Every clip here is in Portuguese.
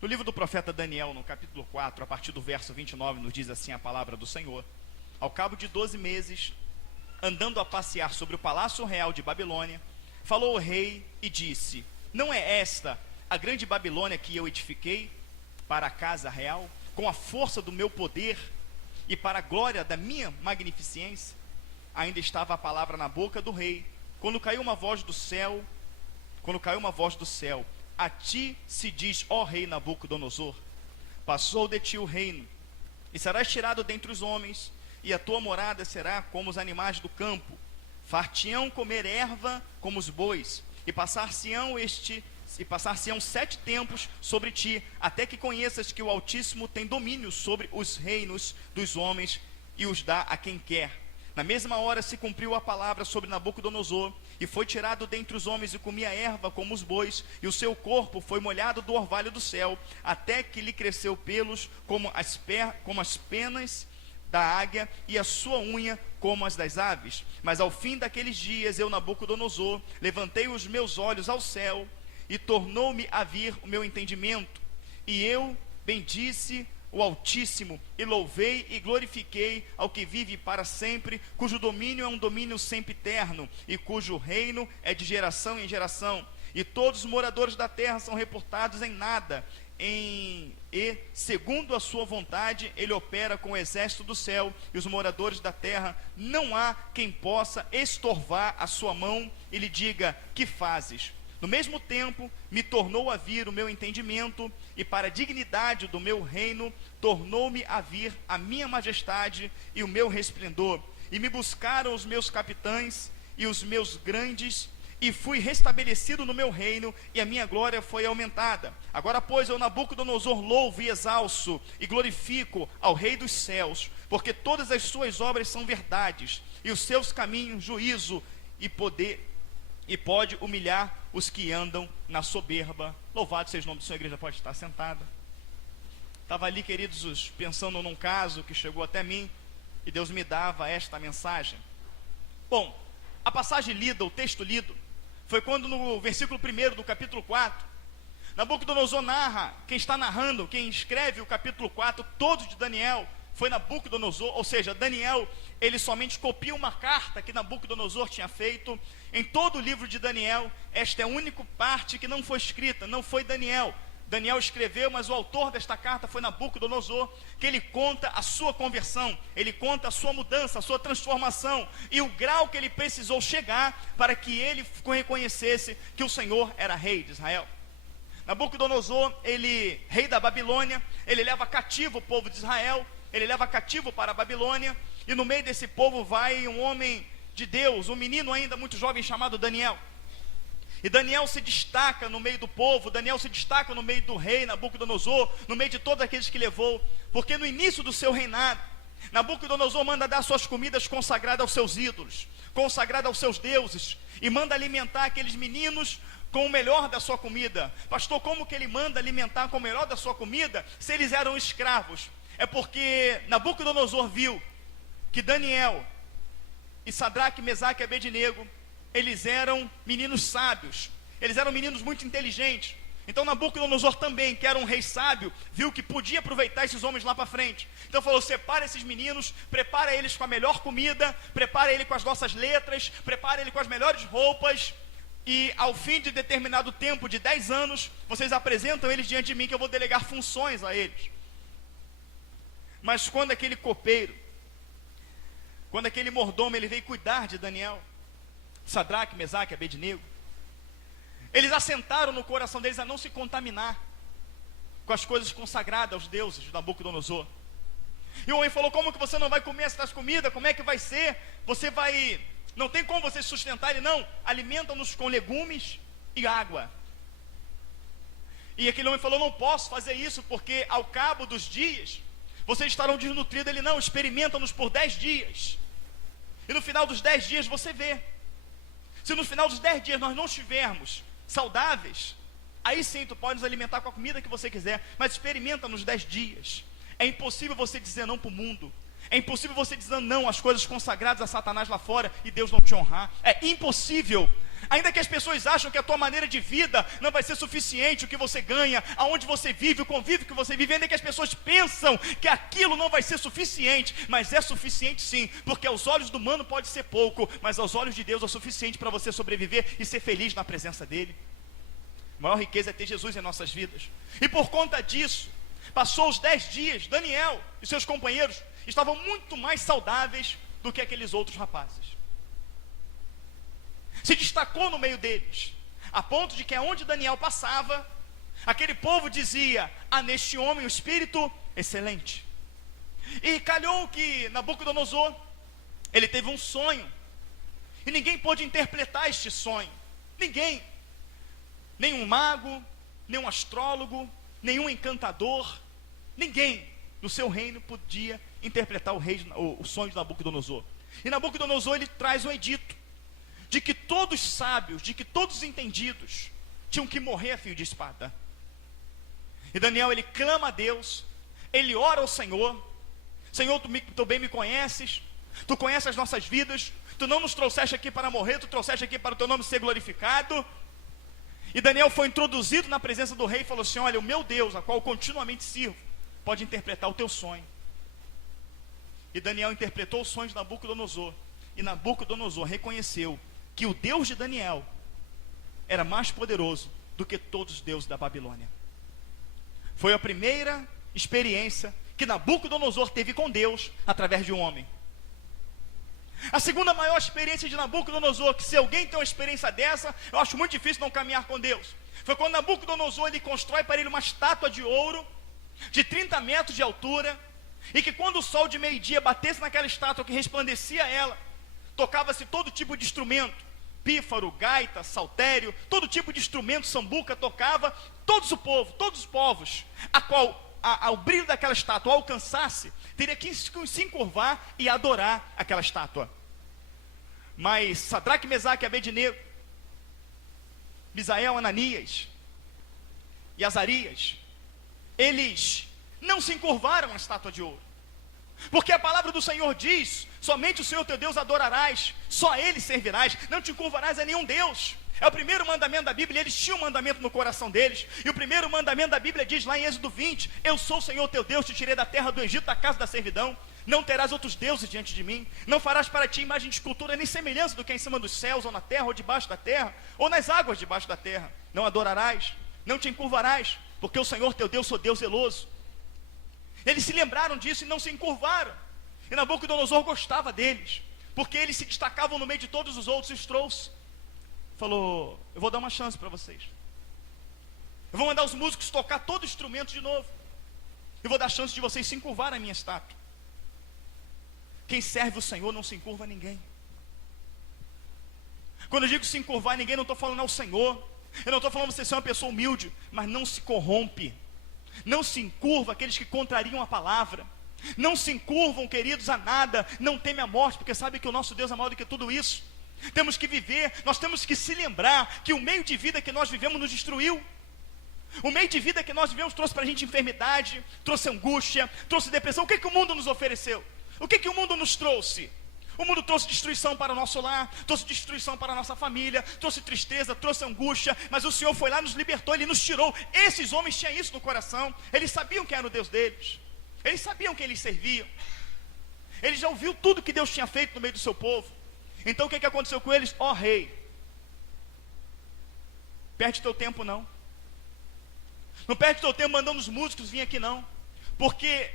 No livro do profeta Daniel, no capítulo 4, a partir do verso 29, nos diz assim a palavra do Senhor: ao cabo de 12 meses, andando a passear sobre o palácio real de Babilônia, falou o rei e disse: não é esta a grande Babilônia que eu edifiquei para a casa real, com a força do meu poder e para a glória da minha magnificência? Ainda estava a palavra na boca do rei, quando caiu uma voz do céu, a ti se diz, ó rei Nabucodonosor, passou de ti o reino, e serás tirado dentre os homens, e a tua morada será como os animais do campo. Far-te-ão comer erva como os bois, e passar-se-ão 7 tempos sobre ti, até que conheças que o Altíssimo tem domínio sobre os reinos dos homens, e os dá a quem quer. Na mesma hora se cumpriu a palavra sobre Nabucodonosor, e foi tirado dentre os homens e comia erva como os bois, e o seu corpo foi molhado do orvalho do céu, até que lhe cresceu pelos como as penas da águia, e a sua unha como as das aves. Mas ao fim daqueles dias, eu, Nabucodonosor, levantei os meus olhos ao céu, e tornou-me a vir o meu entendimento, e eu bendisse o Altíssimo, e louvei e glorifiquei ao que vive para sempre, cujo domínio é um domínio sempiterno, e cujo reino é de geração em geração, e todos os moradores da terra são reportados em nada, e segundo a sua vontade ele opera com o exército do céu, e os moradores da terra não há quem possa estorvar a sua mão e lhe diga: que fazes? No mesmo tempo, me tornou a vir o meu entendimento, e para a dignidade do meu reino, tornou-me a vir a minha majestade e o meu resplendor. E me buscaram os meus capitães e os meus grandes, e fui restabelecido no meu reino, e a minha glória foi aumentada. Agora, pois, eu, Nabucodonosor, louvo e exalço, e glorifico ao Rei dos céus, porque todas as suas obras são verdades, e os seus caminhos, juízo e poder, e pode humilhar os que andam na soberba. Louvado seja o nome do Senhor. A igreja pode estar sentada. Estava ali, queridos, pensando num caso que chegou até mim, e Deus me dava esta mensagem. Bom, a passagem lida, o texto lido, foi quando no versículo 1 do capítulo 4, Nabucodonosor narra, quem está narrando, quem escreve o capítulo 4 todo de Daniel, foi Nabucodonosor. Ou seja, Daniel, ele somente copia uma carta que Nabucodonosor tinha feito. Em todo o livro de Daniel, esta é a única parte que não foi escrita, não foi Daniel. Daniel escreveu, mas o autor desta carta foi Nabucodonosor, que ele conta a sua conversão, ele conta a sua mudança, a sua transformação, e o grau que ele precisou chegar para que ele reconhecesse que o Senhor era rei de Israel. Nabucodonosor, ele, rei da Babilônia, ele leva cativo o povo de Israel, ele leva cativo para a Babilônia, e no meio desse povo vai um homem de Deus, um menino ainda muito jovem chamado Daniel. E Daniel se destaca no meio do povo, Daniel se destaca no meio do rei Nabucodonosor, no meio de todos aqueles que levou, porque no início do seu reinado, Nabucodonosor manda dar suas comidas consagradas aos seus ídolos, consagradas aos seus deuses, e manda alimentar aqueles meninos com o melhor da sua comida. Pastor, como que ele manda alimentar com o melhor da sua comida, se eles eram escravos? É porque Nabucodonosor viu que Daniel e Sadraque, Mesaque e Abednego, eles eram meninos sábios, eles eram meninos muito inteligentes. Então Nabucodonosor também, que era um rei sábio, viu que podia aproveitar esses homens lá para frente. Então falou: separa esses meninos, prepara eles com a melhor comida, prepara ele com as nossas letras, prepara ele com as melhores roupas, e ao fim de determinado tempo, de 10 anos, vocês apresentam eles diante de mim, que eu vou delegar funções a eles. Mas quando aquele copeiro, quando aquele mordomo, ele veio cuidar de Daniel, Sadraque, Mesaque e Abednego, eles assentaram no coração deles a não se contaminar com as coisas consagradas aos deuses de Nabucodonosor. E o homem falou: como que você não vai comer essas comidas? Como é que vai ser? Você vai... não tem como você se sustentar. Ele: não, alimenta-nos com legumes e água. E aquele homem falou: não posso fazer isso, porque ao cabo dos dias vocês estarão desnutridos. Ele: não, experimenta-nos por 10 dias. E no final dos 10 dias você vê. Se no final dos 10 dias nós não estivermos saudáveis, aí sim tu pode nos alimentar com a comida que você quiser, mas experimenta nos 10 dias. É impossível você dizer não para o mundo. É impossível você dizer não às coisas consagradas a Satanás lá fora e Deus não te honrar. É impossível Ainda que as pessoas acham que a tua maneira de vida não vai ser suficiente, o que você ganha, aonde você vive, o convívio que você vive, ainda que as pessoas pensam que aquilo não vai ser suficiente, mas é suficiente sim, porque aos olhos do humano pode ser pouco, mas aos olhos de Deus é o suficiente para você sobreviver e ser feliz na presença dEle. A maior riqueza é ter Jesus em nossas vidas. E por conta disso, passou os 10 dias, Daniel e seus companheiros estavam muito mais saudáveis do que aqueles outros rapazes. Se destacou no meio deles, a ponto de que aonde Daniel passava, aquele povo dizia: há neste homem um espírito excelente. E calhou que Nabucodonosor, ele teve um sonho, e ninguém pôde interpretar este sonho, ninguém, nenhum mago, nenhum astrólogo, nenhum encantador, ninguém no seu reino podia interpretar o sonho de Nabucodonosor. E Nabucodonosor, ele traz um edito de que todos sábios, de que todos entendidos tinham que morrer a fio de espada. E Daniel, ele clama a Deus, ele ora ao Senhor: Senhor, tu bem me conheces, tu conheces as nossas vidas, tu não nos trouxeste aqui para morrer, tu trouxeste aqui para o teu nome ser glorificado. E Daniel foi introduzido na presença do rei e falou assim: olha, o meu Deus, a qual eu continuamente sirvo, pode interpretar o teu sonho. E Daniel interpretou o sonho de Nabucodonosor, e Nabucodonosor reconheceu que o Deus de Daniel era mais poderoso do que todos os deuses da Babilônia. Foi a primeira experiência que Nabucodonosor teve com Deus através de um homem. A segunda maior experiência de Nabucodonosor, que se alguém tem uma experiência dessa, eu acho muito difícil não caminhar com Deus, foi quando Nabucodonosor, ele constrói para ele uma estátua de ouro de 30 metros de altura, e que quando o sol de meio-dia batesse naquela estátua, que resplandecia ela, tocava-se todo tipo de instrumento, pífaro, gaita, saltério, todo tipo de instrumento, sambuca, tocava, todos os povos, a qual ao brilho daquela estátua alcançasse, teria que se encurvar e adorar aquela estátua. Mas Sadraque, Mesaque e Abednego, Misael, Ananias e Azarias, eles não se encurvaram à estátua de ouro, porque a palavra do Senhor diz: somente o Senhor teu Deus adorarás, só a Ele servirás, não te encurvarás a nenhum Deus. É o primeiro mandamento da Bíblia. Eles tinham um mandamento no coração deles, e o primeiro mandamento da Bíblia diz lá em Êxodo 20: eu sou o Senhor teu Deus, te tirei da terra do Egito, da casa da servidão. Não terás outros deuses diante de mim, não farás para ti imagem de escultura, nem semelhança do que é em cima dos céus, ou na terra, ou debaixo da terra, ou nas águas debaixo da terra. Não adorarás, não te encurvarás, porque o Senhor teu Deus, sou Deus zeloso. Eles se lembraram disso e não se encurvaram. E Nabucodonosor gostava deles, porque eles se destacavam no meio de todos os outros, e os trouxe. Falou: eu vou dar uma chance para vocês, eu vou mandar os músicos tocar todo instrumento de novo, eu vou dar chance de vocês se encurvarem à minha estátua. Quem serve o Senhor não se encurva a ninguém. Quando eu digo se encurvar a ninguém, não estou falando ao Senhor, eu não estou falando você ser uma pessoa humilde, mas não se corrompe, não se encurva aqueles que contrariam a palavra. Não se encurvam, queridos, a nada. Não teme a morte, porque sabe que o nosso Deus é maior do que tudo isso. Temos que viver, nós temos que se lembrar que o meio de vida que nós vivemos nos destruiu. O meio de vida que nós vivemos trouxe para a gente enfermidade, trouxe angústia, trouxe depressão. O que o mundo nos ofereceu? O que o mundo nos trouxe? O mundo trouxe destruição para o nosso lar, trouxe destruição para a nossa família, trouxe tristeza, trouxe angústia, mas o Senhor foi lá, nos libertou, Ele nos tirou. Esses homens tinham isso no coração, eles sabiam quem era o Deus deles, eles sabiam quem eles serviam, eles já ouviram tudo que Deus tinha feito no meio do seu povo. Então o que aconteceu com eles? Ó rei, perde teu tempo não perde teu tempo mandando os músicos vir aqui não, porque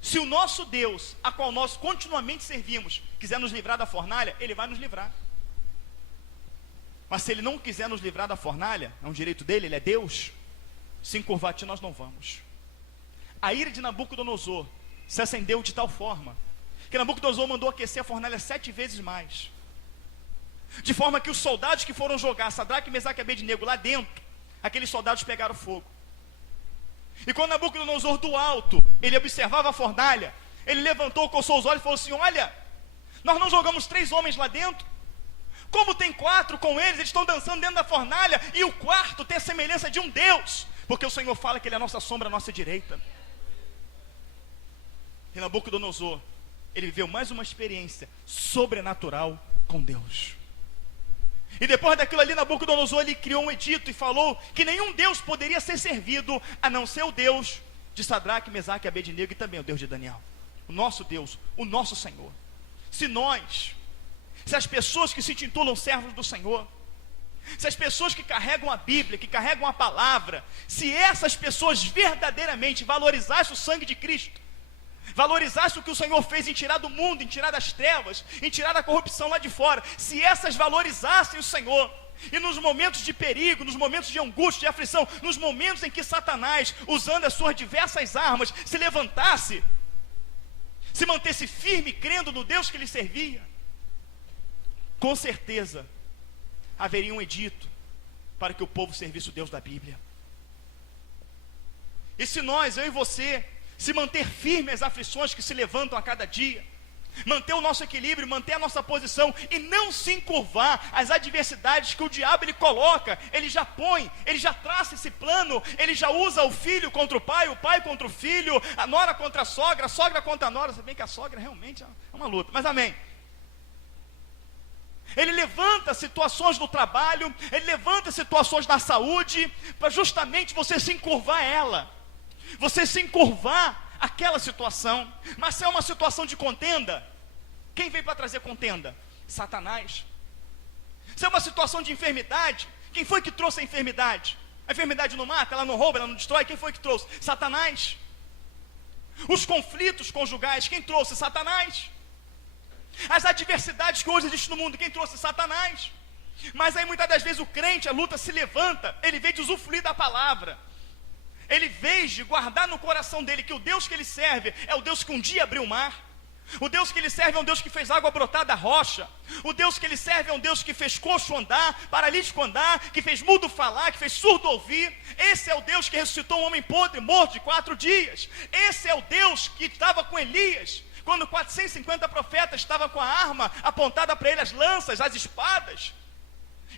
se o nosso Deus, a qual nós continuamente servimos, quiser nos livrar da fornalha, Ele vai nos livrar. Mas se Ele não quiser nos livrar da fornalha, é um direito dele, Ele é Deus, se encurvar a ti nós não vamos. A ira de Nabucodonosor se acendeu de tal forma, que Nabucodonosor mandou aquecer a fornalha 7 vezes mais, de forma que os soldados que foram jogar Sadraque, Mesaque e Abednego lá dentro, aqueles soldados pegaram fogo. E quando Nabucodonosor do alto, ele observava a fornalha, ele levantou, coçou os olhos e falou assim: olha, nós não jogamos 3 homens lá dentro, como tem 4 com eles estão dançando dentro da fornalha, e o quarto tem a semelhança de um Deus, porque o Senhor fala que Ele é a nossa sombra, a nossa direita. E Nabucodonosor, ele viveu mais uma experiência sobrenatural com Deus. E depois daquilo ali, Nabucodonosor, ele criou um edito e falou que nenhum Deus poderia ser servido a não ser o Deus de Sadraque, Mesaque e Abednego, e também o Deus de Daniel. O nosso Deus, o nosso Senhor. Se as pessoas que se intitulam servos do Senhor, se as pessoas que carregam a Bíblia, que carregam a palavra, se essas pessoas verdadeiramente valorizassem o sangue de Cristo, valorizassem o que o Senhor fez em tirar do mundo, em tirar das trevas, em tirar da corrupção lá de fora, se essas valorizassem o Senhor, e nos momentos de perigo, nos momentos de angústia, de aflição, nos momentos em que Satanás, usando as suas diversas armas, se levantasse, se mantesse firme, crendo no Deus que lhe servia, com certeza haveria um edito para que o povo servisse o Deus da Bíblia. E se nós, eu e você, se manter firme às aflições que se levantam a cada dia, manter o nosso equilíbrio, manter a nossa posição e não se encurvar às adversidades que o diabo ele coloca, ele já põe, ele já traça esse plano, ele já usa o filho contra o pai contra o filho, a nora contra a sogra contra a nora. Você vê que a sogra realmente é uma luta, mas amém. Ele levanta situações no trabalho, ele levanta situações na saúde, para justamente você se encurvar a ela, você se encurvar àquela situação. Mas se é uma situação de contenda, quem veio para trazer contenda? Satanás. Se é uma situação de enfermidade, quem foi que trouxe a enfermidade? A enfermidade não mata, ela não rouba, ela não destrói, quem foi que trouxe? Satanás. Os conflitos conjugais, quem trouxe? Satanás. As adversidades que hoje existem no mundo, quem trouxe? Satanás. Mas aí muitas das vezes o crente, a luta se levanta, ele vem de usufruir da palavra, ele vem de guardar no coração dele que o Deus que ele serve é o Deus que um dia abriu o mar, o Deus que ele serve é um Deus que fez água brotar da rocha, o Deus que ele serve é um Deus que fez coxo andar, paralítico andar, que fez mudo falar, que fez surdo ouvir. Esse é o Deus que ressuscitou um homem podre, morto de 4 dias. Esse é o Deus que estava com Elias, quando 450 profetas estavam com a arma apontada para ele, as lanças, as espadas,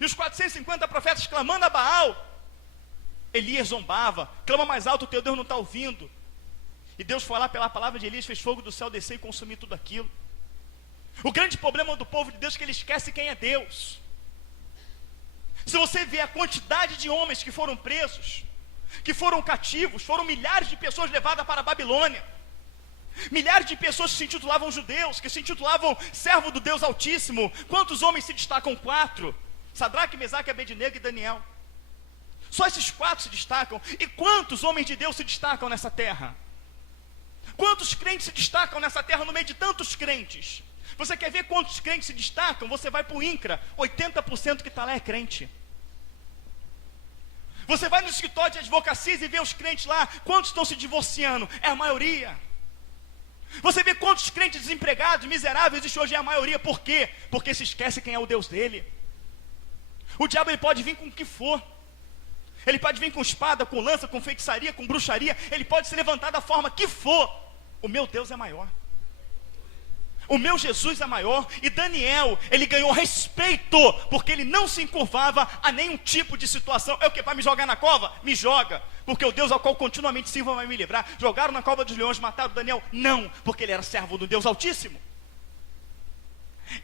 e os 450 profetas clamando a Baal. Elias zombava: clama mais alto, o teu Deus não está ouvindo. E Deus foi lá pela palavra de Elias, fez fogo do céu descer e consumir tudo aquilo. O grande problema do povo de Deus é que ele esquece quem é Deus. Se você vê a quantidade de homens que foram presos, que foram cativos, foram milhares de pessoas levadas para a Babilônia, milhares de pessoas que se intitulavam judeus, que se intitulavam servo do Deus Altíssimo. Quantos homens se destacam? 4: Sadraque, Mesaque, Abednego e Daniel. Só esses 4 se destacam. E quantos homens de Deus se destacam nessa terra? Quantos crentes se destacam nessa terra no meio de tantos crentes? Você quer ver quantos crentes se destacam? Você vai para o INCRA, 80% que está lá é crente. Você vai no escritório de advocacia e vê os crentes lá, quantos estão se divorciando? É a maioria. Você vê quantos crentes desempregados, miseráveis existem hoje? É a maioria. Por quê? Porque se esquece quem é o Deus dele. O diabo ele pode vir com o que for. Ele pode vir com espada, com lança, com feitiçaria, com bruxaria. Ele pode se levantar da forma que for. O meu Deus é maior. O meu Jesus é maior. E Daniel, ele ganhou respeito, porque ele não se encurvava a nenhum tipo de situação. É o que? Vai me jogar na cova? Me joga, porque o Deus ao qual continuamente sirvo vai me livrar. Jogaram na cova dos leões, mataram Daniel? Não, porque ele era servo do Deus Altíssimo.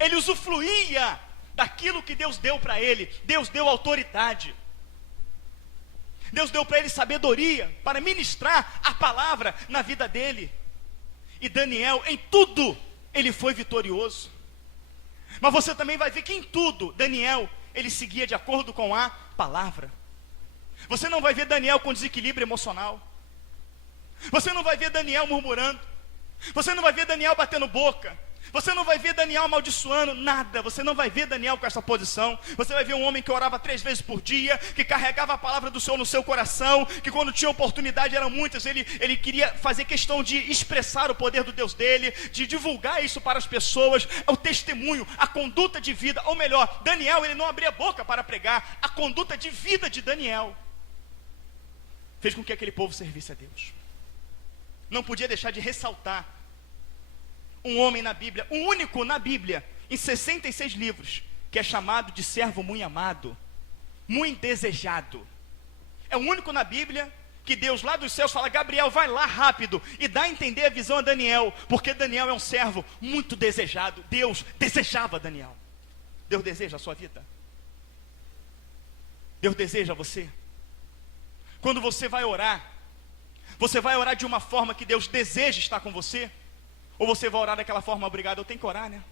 Ele usufruía daquilo que Deus deu para ele. Deus deu autoridade. Deus deu para ele sabedoria para ministrar a palavra na vida dele. E Daniel, em tudo, ele foi vitorioso. Mas você também vai ver que em tudo, Daniel, ele seguia de acordo com a palavra. Você não vai ver Daniel com desequilíbrio emocional. Você não vai ver Daniel murmurando. Você não vai ver Daniel batendo boca. Você não vai ver Daniel amaldiçoando, nada. Você não vai ver Daniel com essa posição. Você vai ver um homem que orava 3 vezes por dia, que carregava a palavra do Senhor no seu coração, que quando tinha oportunidade, eram muitas, ele queria fazer questão de expressar o poder do Deus dele, de divulgar isso para as pessoas, o testemunho, a conduta de vida. Ou melhor, Daniel, ele não abria a boca para pregar. A conduta de vida de Daniel fez com que aquele povo servisse a Deus. Não podia deixar de ressaltar um homem na Bíblia, um único na Bíblia, em 66 livros, que é chamado de servo muito amado, muito desejado. É o único na Bíblia que Deus lá dos céus fala: Gabriel, vai lá rápido, e dá a entender a visão a Daniel, porque Daniel é um servo muito desejado. Deus desejava Daniel. Deus deseja a sua vida. Deus deseja você. Quando você vai orar de uma forma que Deus deseja estar com você? Ou você vai orar daquela forma, obrigado, eu tenho que orar, né?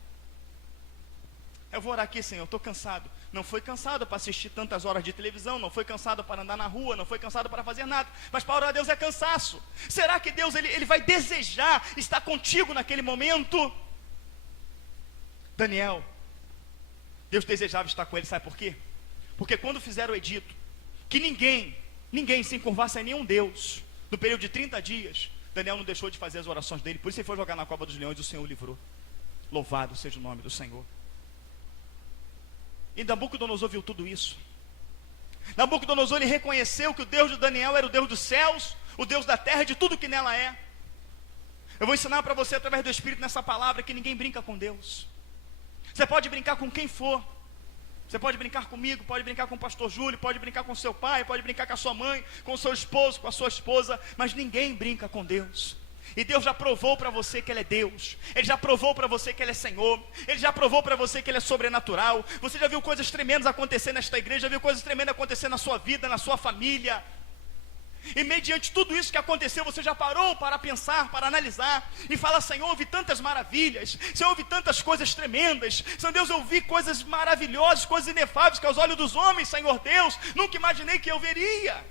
Eu vou orar aqui, Senhor, estou cansado. Não foi cansado para assistir tantas horas de televisão, não foi cansado para andar na rua, não foi cansado para fazer nada. Mas para orar a Deus é cansaço. Será que Deus ele vai desejar estar contigo naquele momento? Daniel, Deus desejava estar com ele, sabe por quê? Porque quando fizeram o edito, que ninguém se encurvasse a nenhum Deus, no período de 30 dias, Daniel não deixou de fazer as orações dele, por isso ele foi jogar na cova dos leões e o Senhor o livrou. Louvado seja o nome do Senhor. E Nabucodonosor viu tudo isso. Nabucodonosor ele reconheceu que o Deus de Daniel era o Deus dos céus, o Deus da terra e de tudo que nela é. Eu vou ensinar para você através do Espírito nessa palavra que ninguém brinca com Deus. Você pode brincar com quem for. Você pode brincar comigo, pode brincar com o pastor Júlio, pode brincar com seu pai, pode brincar com a sua mãe, com o seu esposo, com a sua esposa, mas ninguém brinca com Deus. E Deus já provou para você que Ele é Deus. Ele já provou para você que Ele é Senhor. Ele já provou para você que Ele é sobrenatural. Você já viu coisas tremendas acontecer nesta igreja, já viu coisas tremendas acontecer na sua vida, na sua família. E mediante tudo isso que aconteceu, você já parou para pensar, para analisar e falar: Senhor, eu vi tantas maravilhas, Senhor, eu vi tantas coisas tremendas, Senhor Deus, eu vi coisas maravilhosas, coisas inefáveis que aos olhos dos homens, Senhor Deus, nunca imaginei que eu veria.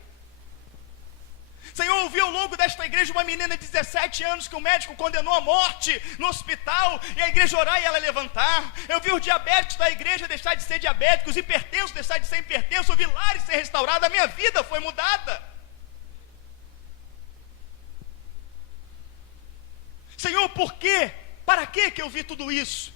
Senhor, eu vi ao longo desta igreja uma menina de 17 anos que o médico condenou à morte no hospital, e a igreja orar e ela levantar. Eu vi os diabéticos da igreja deixar de ser diabéticos, os hipertensos deixar de ser hipertensos, eu vi lares ser restaurados, a minha vida foi mudada. Senhor, por quê? Para quê que eu vi tudo isso?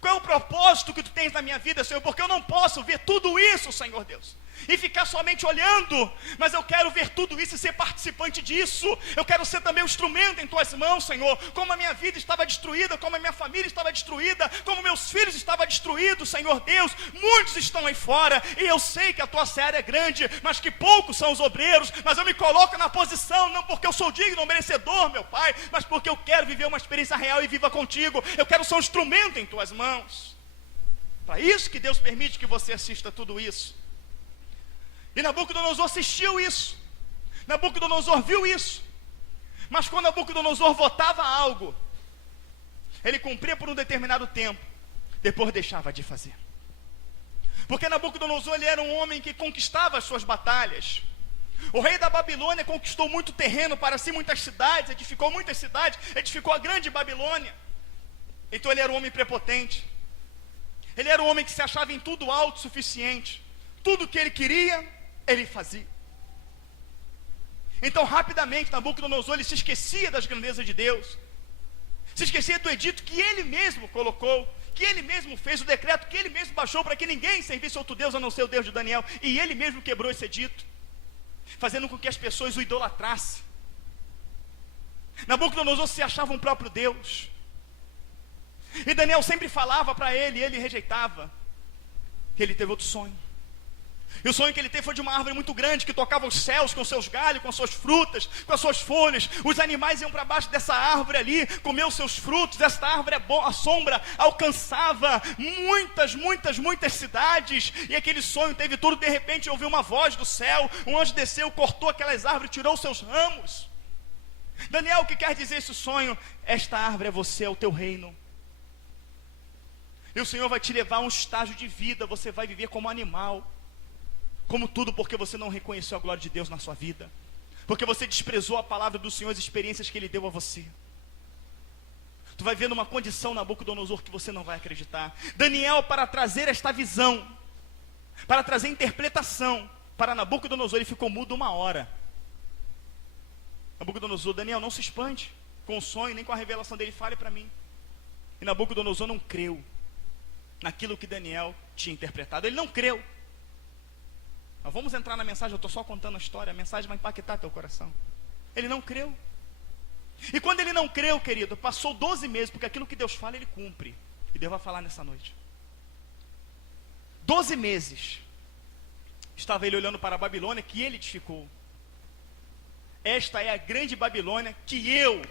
Qual é o propósito que tu tens na minha vida, Senhor? Porque eu não posso ver tudo isso, Senhor Deus, e ficar somente olhando, mas eu quero ver tudo isso e ser participante disso. Eu quero ser também um instrumento em tuas mãos, Senhor. Como a minha vida estava destruída, como a minha família estava destruída, como meus filhos estavam destruídos, Senhor Deus, muitos estão aí fora, e eu sei que a tua seara é grande, mas que poucos são os obreiros. Mas eu me coloco na posição, não porque eu sou digno ou merecedor, meu Pai, mas porque eu quero viver uma experiência real e viva contigo. Eu quero ser um instrumento em tuas mãos. Para isso que Deus permite que você assista tudo isso. E Nabucodonosor assistiu isso, Nabucodonosor viu isso, mas quando Nabucodonosor votava algo, ele cumpria por um determinado tempo, depois deixava de fazer. Porque Nabucodonosor ele era um homem que conquistava as suas batalhas. O rei da Babilônia conquistou muito terreno para si, muitas cidades, edificou a grande Babilônia. Então ele era um homem prepotente, ele era um homem que se achava em tudo autossuficiente, tudo que ele queria, ele fazia. Então rapidamente Nabucodonosor ele se esquecia das grandezas de Deus, se esquecia do edito que ele mesmo colocou, que ele mesmo fez, o decreto que ele mesmo baixou para que ninguém servisse outro Deus a não ser o Deus de Daniel, e ele mesmo quebrou esse edito, fazendo com que as pessoas o idolatrassem. Nabucodonosor se achava um próprio Deus, e Daniel sempre falava para ele, e ele rejeitava. Ele teve outro sonho. E o sonho que ele teve foi de uma árvore muito grande, que tocava os céus com seus galhos, com as suas frutas, com as suas folhas. Os animais iam para baixo dessa árvore ali, comer os seus frutos. Esta árvore, a sombra, alcançava muitas cidades. E aquele sonho teve tudo. De repente ouviu uma voz do céu, um anjo desceu, cortou aquelas árvores, tirou os seus ramos. Daniel, o que quer dizer esse sonho? Esta árvore é você, é o teu reino. E o Senhor vai te levar a um estágio de vida. Você vai viver como animal, como tudo, porque você não reconheceu a glória de Deus na sua vida, porque você desprezou a palavra do Senhor, as experiências que Ele deu a você. Tu vai ver numa condição, Nabucodonosor, que você não vai acreditar. Daniel, para trazer esta visão, para trazer interpretação para Nabucodonosor, ele ficou mudo 1 hora. Nabucodonosor: Daniel, não se espante com o sonho, nem com a revelação dele, fale para mim. E Nabucodonosor não creu naquilo que Daniel tinha interpretado, ele não creu. Mas vamos entrar na mensagem, eu estou só contando a história, a mensagem vai impactar teu coração. Ele não creu. E quando ele não creu, querido, passou 12 meses, porque aquilo que Deus fala, Ele cumpre. E Deus vai falar nessa noite. 12 meses, estava ele olhando para a Babilônia, que ele edificou. Esta é a grande Babilônia, que eu,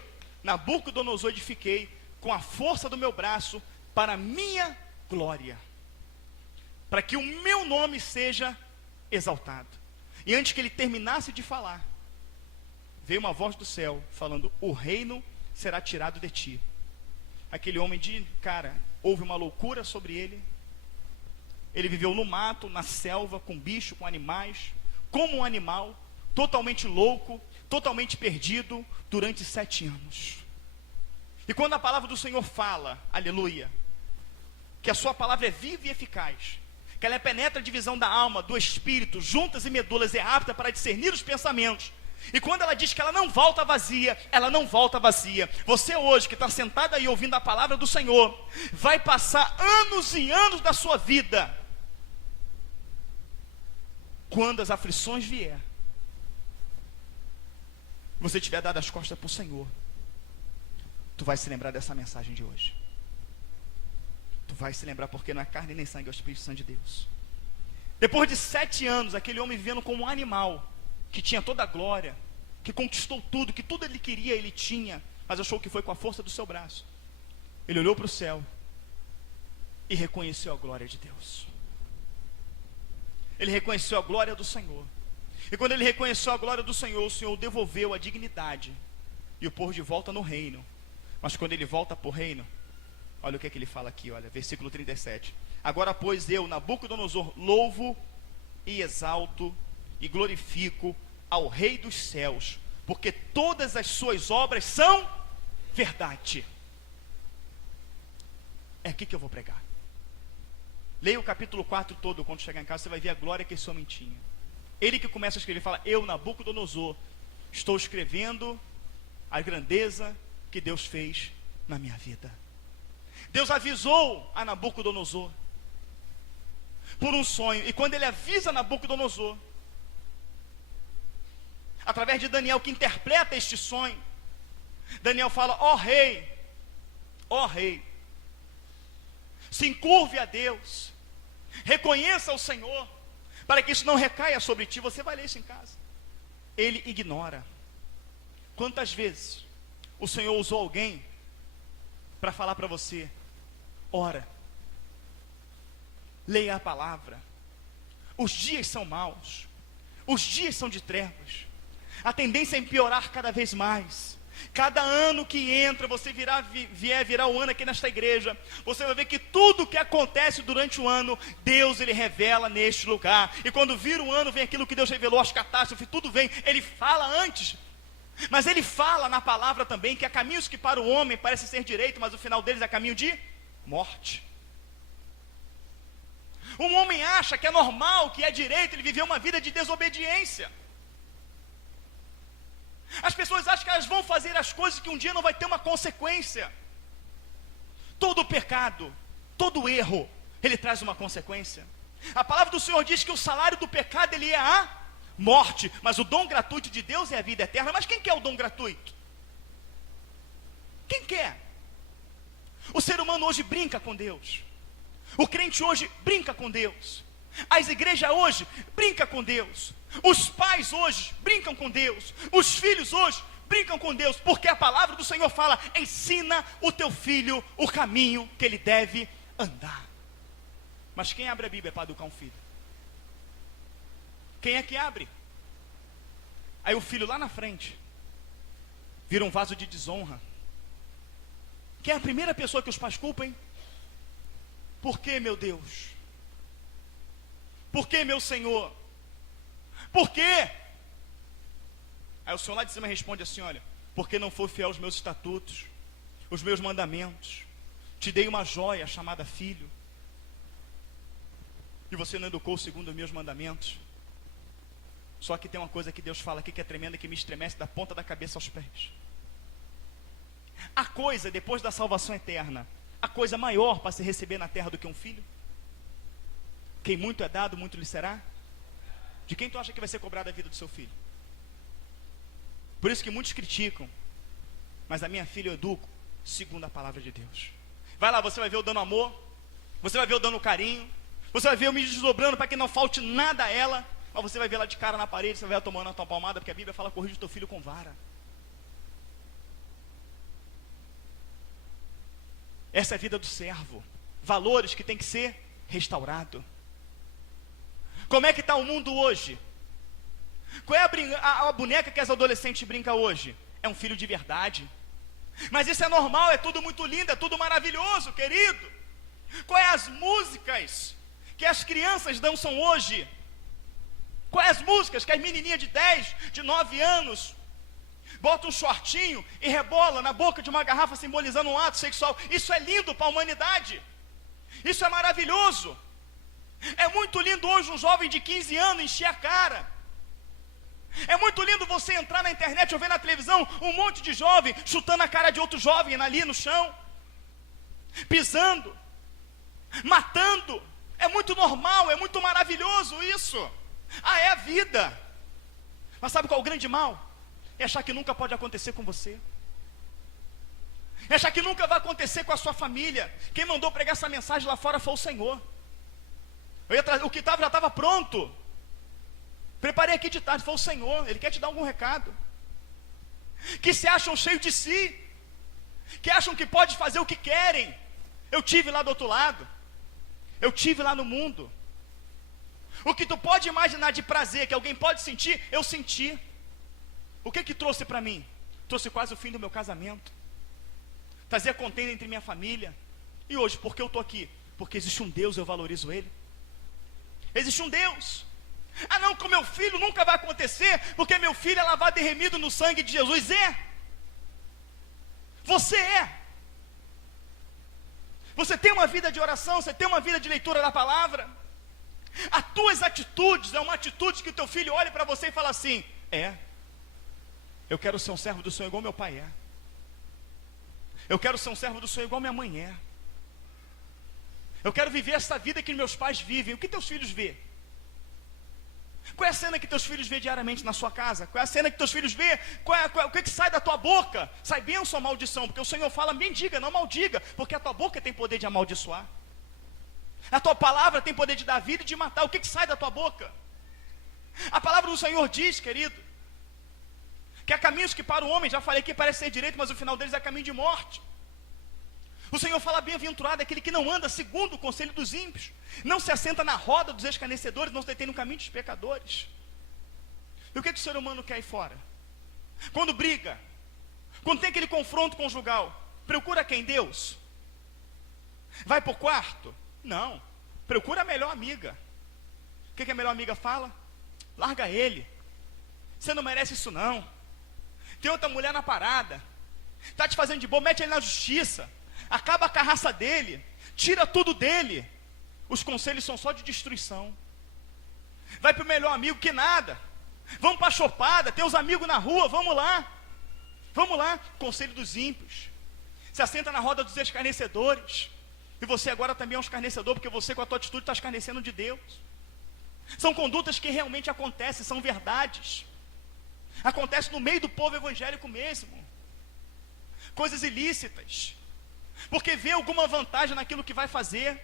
Nabucodonosor, edifiquei, com a força do meu braço, para a minha glória. Para que o meu nome seja exaltado. E antes que ele terminasse de falar, veio uma voz do céu falando: o reino será tirado de ti. Aquele homem houve uma loucura sobre ele. Ele viveu no mato, na selva, com bicho, com animais, como um animal, totalmente louco, totalmente perdido, durante 7 anos. E quando a palavra do Senhor fala, aleluia, que a sua palavra é viva e eficaz, que ela penetra a divisão da alma, do espírito, juntas e medulas, é apta para discernir os pensamentos. E quando ela diz que ela não volta vazia, ela não volta vazia. Você hoje que está sentado aí ouvindo a palavra do Senhor, vai passar anos e anos da sua vida. Quando as aflições vier, você tiver dado as costas para o Senhor, tu vai se lembrar dessa mensagem de hoje. Tu vai se lembrar, porque não é carne nem sangue, é o Espírito Santo de Deus. Depois de 7 anos, aquele homem vivendo como um animal, que tinha toda a glória, que conquistou tudo, que tudo ele queria, ele tinha, mas achou que foi com a força do seu braço. Ele olhou para o céu e reconheceu a glória de Deus. Ele reconheceu a glória do Senhor. E quando ele reconheceu a glória do Senhor, o Senhor devolveu a dignidade e o pôs de volta no reino. Mas quando ele volta para o reino, olha o que ele fala aqui, olha, versículo 37. Agora, pois, eu, Nabucodonosor, louvo e exalto e glorifico ao Rei dos céus, porque todas as suas obras são verdade. É aqui que eu vou pregar. Leia o capítulo 4 todo, quando chegar em casa, você vai ver a glória que esse homem tinha. Ele que começa a escrever, fala: eu, Nabucodonosor, estou escrevendo a grandeza que Deus fez na minha vida. Deus avisou a Nabucodonosor por um sonho, e quando ele avisa Nabucodonosor, através de Daniel, que interpreta este sonho, Daniel fala: ó rei, se encurve a Deus, reconheça o Senhor, para que isso não recaia sobre ti. Você vai ler isso em casa. Ele ignora. Quantas vezes o Senhor usou alguém para falar para você: ora, leia a palavra, os dias são maus, os dias são de trevas, a tendência é piorar cada vez mais. Cada ano que entra, você virar o ano aqui nesta igreja, você vai ver que tudo que acontece durante o ano, Deus ele revela neste lugar. E quando vira o ano, vem aquilo que Deus revelou, as catástrofes, tudo vem. Ele fala antes, mas ele fala na palavra também que há caminhos que para o homem parecem ser direito, mas o final deles é caminho de morte. Um homem acha que é normal, que é direito ele viver uma vida de desobediência. As pessoas acham que elas vão fazer as coisas que um dia não vai ter uma consequência. Todo pecado, todo erro, ele traz uma consequência. A palavra do Senhor diz que o salário do pecado ele é a morte, mas o dom gratuito de Deus é a vida eterna. Mas quem quer o dom gratuito? Quem quer? O ser humano hoje brinca com Deus. O crente hoje brinca com Deus. As igrejas hoje brincam com Deus. Os pais hoje brincam com Deus. Os filhos hoje brincam com Deus. Porque a palavra do Senhor fala: ensina o teu filho o caminho que ele deve andar. Mas quem abre a Bíblia para educar um filho? Quem é que abre? Aí o filho lá na frente vira um vaso de desonra. Quem é a primeira pessoa que os pais culpam? Por que, meu Deus? Por que, meu Senhor? Por quê? Aí o Senhor lá de cima responde assim: olha, porque não foi fiel aos meus estatutos, os meus mandamentos. Te dei uma joia chamada filho, e você não educou segundo os meus mandamentos. Só que tem uma coisa que Deus fala aqui que é tremenda, que me estremece da ponta da cabeça aos pés. A coisa, depois da salvação eterna, a coisa maior para se receber na terra do que um filho? Quem muito é dado, muito lhe será? De quem tu acha que vai ser cobrada a vida do seu filho? Por isso que muitos criticam, mas a minha filha eu educo segundo a palavra de Deus. Vai lá, você vai ver eu dando amor, você vai ver eu dando carinho, você vai ver eu me desdobrando para que não falte nada a ela, mas você vai ver ela de cara na parede, você vai tomando a tua palmada, porque a Bíblia fala: corrige o teu filho com vara. Essa é a vida do servo. Valores que tem que ser restaurado. Como é que está o mundo hoje? Qual é a boneca que as adolescentes brincam hoje? É um filho de verdade. Mas isso é normal, é tudo muito lindo, é tudo maravilhoso, querido. Quais as músicas que as crianças dançam hoje? Quais as músicas que as menininhas de 10, de 9 anos botam um shortinho e rebola na boca de uma garrafa simbolizando um ato sexual? Isso é lindo para a humanidade. Isso é maravilhoso. É muito lindo hoje um jovem de 15 anos encher a cara. É muito lindo você entrar na internet ou ver na televisão um monte de jovem chutando a cara de outro jovem ali no chão, pisando, matando. É muito normal, é muito maravilhoso isso. É a vida. Mas sabe qual é o grande mal? É achar que nunca pode acontecer com você. É achar que nunca vai acontecer com a sua família. Quem mandou pregar essa mensagem lá fora foi o Senhor. O que já estava pronto. Preparei aqui de tarde, foi o Senhor. Ele quer te dar algum recado. Que se acham cheios de si, que acham que pode fazer o que querem. Eu tive lá do outro lado. Eu tive lá no mundo. O que tu pode imaginar de prazer que alguém pode sentir, eu senti. O que trouxe para mim? Trouxe quase o fim do meu casamento. Trazia contenda entre minha família. E hoje, por que eu estou aqui? Porque existe um Deus, eu valorizo Ele. Existe um Deus. Não, com meu filho nunca vai acontecer, porque meu filho é lavado e remido no sangue de Jesus. Você é. Você tem uma vida de oração, você tem uma vida de leitura da palavra. As tuas atitudes é uma atitude que o teu filho olha para você e fala assim: eu quero ser um servo do Senhor igual meu pai é. Eu quero ser um servo do Senhor igual minha mãe é. Eu quero viver essa vida que meus pais vivem. O que teus filhos vê? Qual é a cena que teus filhos vê diariamente na sua casa? Qual é a cena que teus filhos vê? O que sai da tua boca? Sai bênção ou maldição? Porque o Senhor fala: bendiga, não maldiga, porque a tua boca tem poder de amaldiçoar. A tua palavra tem poder de dar vida e de matar. O que sai da tua boca? A palavra do Senhor diz, querido, que há caminhos que para o homem, já falei que parece ser direito, mas o final deles é caminho de morte. O Senhor fala: bem-aventurado é aquele que não anda segundo o conselho dos ímpios, não se assenta na roda dos escarnecedores, não se detém no caminho dos pecadores. E o que o ser humano quer aí fora? Quando briga, quando tem aquele confronto conjugal, procura quem? Deus? Vai para o quarto? Não, procura a melhor amiga. O que a melhor amiga fala? Larga ele, você não merece isso não. Tem outra mulher na parada, está te fazendo de boa, mete ele na justiça, acaba com a raça dele, tira tudo dele. Os conselhos são só de destruição. Vai para o melhor amigo, que nada. Vamos para a chopada, tem os amigos na rua, vamos lá. Vamos lá, conselho dos ímpios. Se assenta na roda dos escarnecedores. E você agora também é um escarnecedor, porque você com a tua atitude está escarnecendo de Deus. São condutas que realmente acontecem, são verdades. Acontece no meio do povo evangélico mesmo. Coisas ilícitas. Porque vê alguma vantagem naquilo que vai fazer.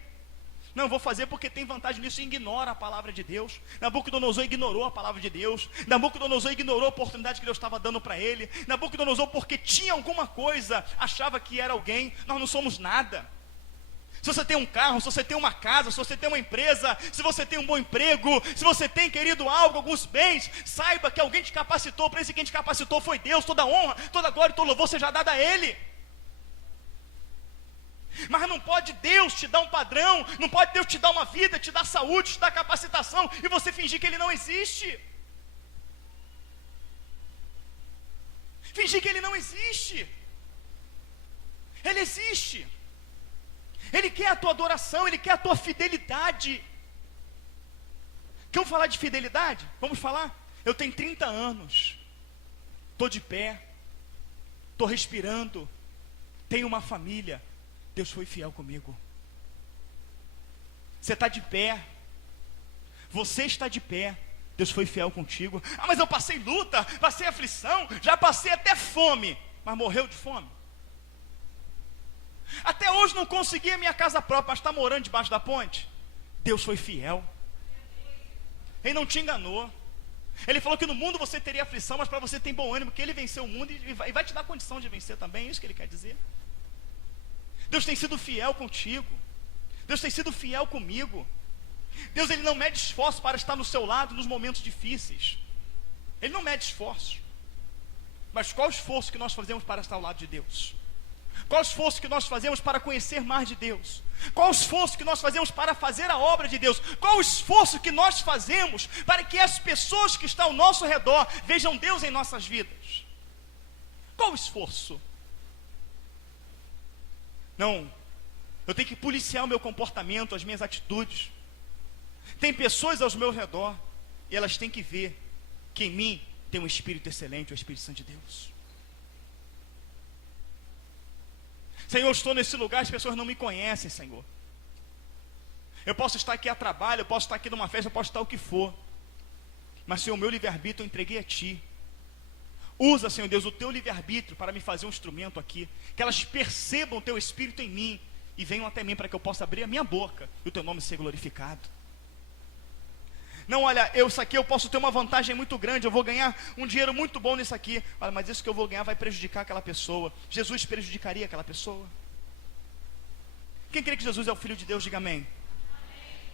Não, vou fazer porque tem vantagem nisso, e ignora a palavra de Deus. Nabucodonosor ignorou a palavra de Deus. Nabucodonosor ignorou a oportunidade que Deus estava dando para ele. Nabucodonosor, porque tinha alguma coisa, achava que era alguém. Nós não somos nada. Se você tem um carro, se você tem uma casa, se você tem uma empresa, se você tem um bom emprego, se você tem, querido, algo, alguns bens, saiba que alguém te capacitou. Para esse quem te capacitou foi Deus. Toda honra, toda glória e todo louvor seja dada a Ele. Mas não pode Deus te dar um padrão, não pode Deus te dar uma vida, te dar saúde, te dar capacitação, e você fingir que Ele não existe. Fingir que Ele não existe. Ele existe. Ele quer a tua adoração, Ele quer a tua fidelidade. Vamos falar de fidelidade? Vamos falar? Eu tenho 30 anos, estou de pé, estou respirando, tenho uma família. Deus foi fiel comigo. Você está de pé, você está de pé, Deus foi fiel contigo. Mas eu passei luta, passei aflição, já passei até fome, mas morreu de fome. Até hoje não consegui a minha casa própria, mas está morando debaixo da ponte. Deus foi fiel. Ele não te enganou. Ele falou que no mundo você teria aflição, mas para você tem bom ânimo, que Ele venceu o mundo e vai te dar condição de vencer também. É isso que Ele quer dizer. Deus tem sido fiel contigo. Deus tem sido fiel comigo. Deus, ele não mede esforço para estar no seu lado nos momentos difíceis. Ele não mede esforço. Mas qual o esforço que nós fazemos para estar ao lado de Deus? Qual o esforço que nós fazemos para conhecer mais de Deus? Qual o esforço que nós fazemos para fazer a obra de Deus? Qual o esforço que nós fazemos para que as pessoas que estão ao nosso redor vejam Deus em nossas vidas? Qual o esforço? Não, eu tenho que policiar o meu comportamento, as minhas atitudes. Tem pessoas ao meu redor e elas têm que ver que em mim tem um Espírito excelente, o Espírito Santo de Deus. Senhor, eu estou nesse lugar, as pessoas não me conhecem, Senhor. Eu posso estar aqui a trabalho, eu posso estar aqui numa festa, eu posso estar o que for. Mas, Senhor, o meu livre-arbítrio eu entreguei a Ti. Usa, Senhor Deus, o Teu livre-arbítrio para me fazer um instrumento aqui. Que elas percebam o Teu Espírito em mim e venham até mim para que eu possa abrir a minha boca e o Teu nome ser glorificado. Não, olha, isso aqui eu posso ter uma vantagem muito grande, eu vou ganhar um dinheiro muito bom nisso aqui. Olha, mas isso que eu vou ganhar vai prejudicar aquela pessoa. Jesus prejudicaria aquela pessoa? Quem crê que Jesus é o Filho de Deus, diga amém.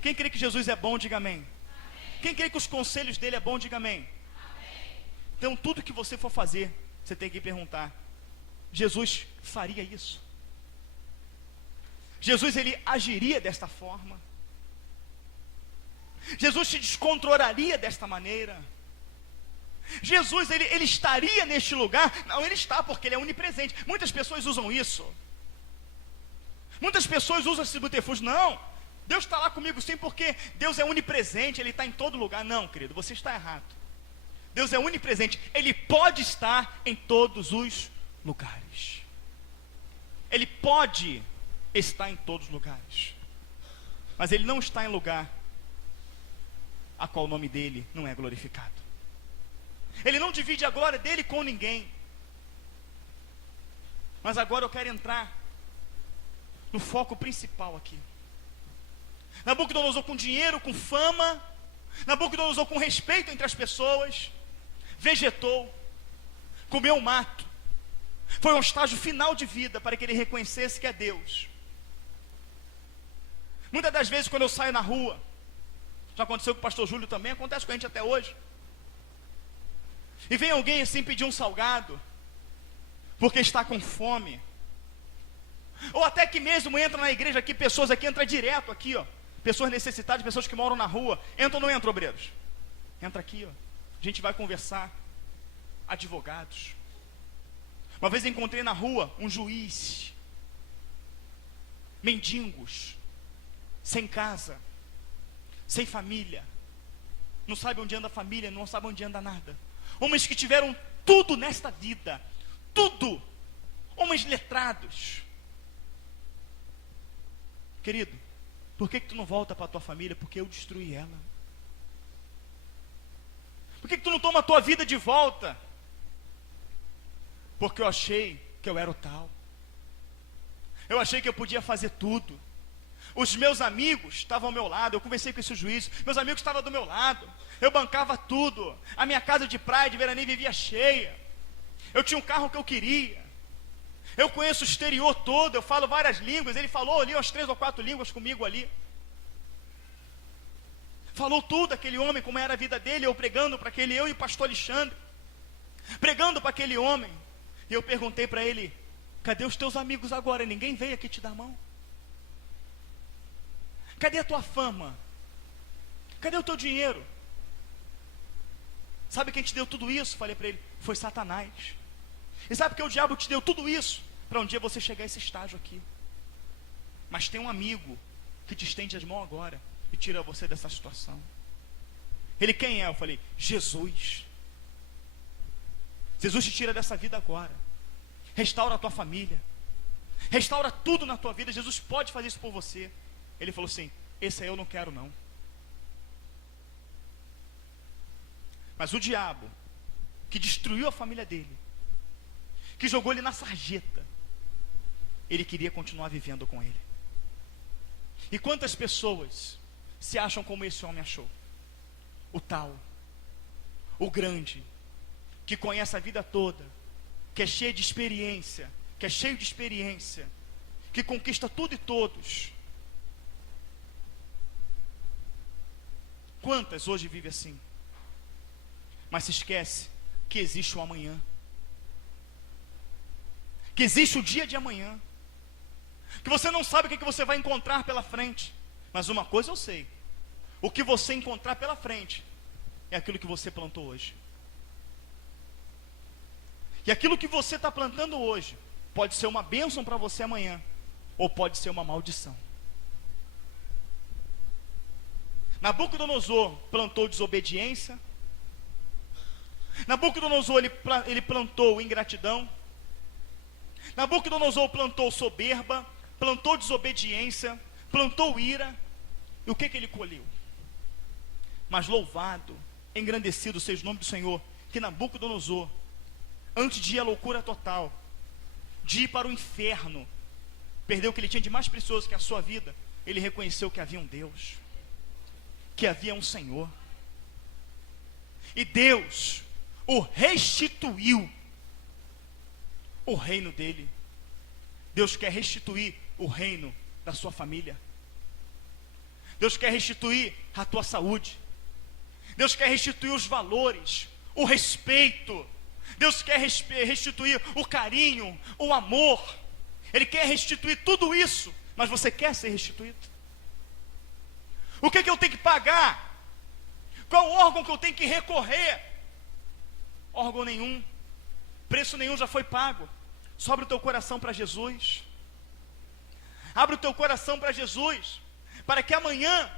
Quem crê que Jesus é bom, diga amém. Quem crê que os conselhos dele é bom, diga amém. Então tudo que você for fazer, você tem que perguntar: Jesus faria isso? Jesus, ele agiria desta forma? Jesus se descontrolaria desta maneira? Jesus, ele estaria neste lugar? Não, ele está, porque ele é onipresente. Muitas pessoas usam isso. Muitas pessoas usam esse subterfúgio. Não, Deus está lá comigo sim, porque Deus é onipresente, ele está em todo lugar. Não, querido, você está errado. Deus é onipresente, ele pode estar em todos os lugares. Ele pode estar em todos os lugares, mas ele não está em lugar a qual o nome dele não é glorificado. Ele não divide a glória dele com ninguém. Mas agora eu quero entrar no foco principal aqui. Nabucodonosor com dinheiro, com fama, Nabucodonosor com respeito entre as pessoas, vegetou, comeu mato. Foi um estágio final de vida para que ele reconhecesse que é Deus. Muitas das vezes quando eu saio na rua, já aconteceu com o pastor Júlio também, acontece com a gente até hoje, e vem alguém assim pedir um salgado, porque está com fome, ou até que mesmo entra na igreja aqui, pessoas aqui entram direto aqui, ó, pessoas necessitadas, pessoas que moram na rua, entram ou não entram, obreiros? Entra aqui, ó, a gente vai conversar. Advogados. Uma vez encontrei na rua um juiz, mendigos, sem casa, sem família, não sabe onde anda a família, não sabe onde anda nada. Homens que tiveram tudo nesta vida, tudo, homens letrados. Querido, por que tu não volta para a tua família? Porque eu destruí ela. Por que tu não toma a tua vida de volta? Porque eu achei que eu era o tal. Eu achei que eu podia fazer tudo. Os meus amigos estavam ao meu lado, eu conversei com esse juiz, meus amigos estavam do meu lado, eu bancava tudo, a minha casa de praia, de veraneio vivia cheia, eu tinha um carro que eu queria, eu conheço o exterior todo, eu falo várias línguas, ele falou ali umas 3 ou 4 línguas comigo ali, falou tudo, aquele homem, como era a vida dele, eu pregando para aquele, eu e o pastor Alexandre, pregando para aquele homem, e eu perguntei para ele: cadê os teus amigos agora? Ninguém veio aqui te dar a mão. Cadê a tua fama? Cadê o teu dinheiro? Sabe quem te deu tudo isso? Falei para ele: foi Satanás. E sabe que o diabo te deu tudo isso? Para um dia você chegar a esse estágio aqui. Mas tem um amigo que te estende as mãos agora e tira você dessa situação. Ele quem é? Eu falei: Jesus. Jesus te tira dessa vida agora. Restaura a tua família. Restaura tudo na tua vida. Jesus pode fazer isso por você. Ele falou assim: esse aí eu não quero não. Mas o diabo, que destruiu a família dele, que jogou ele na sarjeta, ele queria continuar vivendo com ele. E quantas pessoas se acham como esse homem achou? O tal, o grande, que conhece a vida toda, que é cheio de experiência, que conquista tudo e todos. Quantas hoje vivem assim? Mas se esquece que existe o amanhã, que existe o dia de amanhã, que você não sabe o que você vai encontrar pela frente, mas uma coisa eu sei: o que você encontrar pela frente é aquilo que você plantou hoje. E aquilo que você está plantando hoje pode ser uma bênção para você amanhã, ou pode ser uma maldição. Nabucodonosor plantou desobediência. Nabucodonosor ele plantou ingratidão. Nabucodonosor plantou soberba, plantou desobediência, plantou ira. E o que ele colheu? Mas louvado, engrandecido seja o nome do Senhor, que Nabucodonosor, antes de ir à loucura total, de ir para o inferno, perdeu o que ele tinha de mais precioso, que é a sua vida. Ele reconheceu que havia um Deus, que havia um Senhor, e Deus o restituiu o reino dele. Deus quer restituir o reino da sua família. Deus quer restituir a tua saúde. Deus quer restituir os valores, o respeito. Deus quer restituir o carinho, o amor. Ele quer restituir tudo isso. Mas você quer ser restituído? O que eu tenho que pagar? Qual órgão que eu tenho que recorrer? Órgão nenhum, preço nenhum já foi pago. Só abre o teu coração para Jesus. Abre o teu coração para Jesus, para que amanhã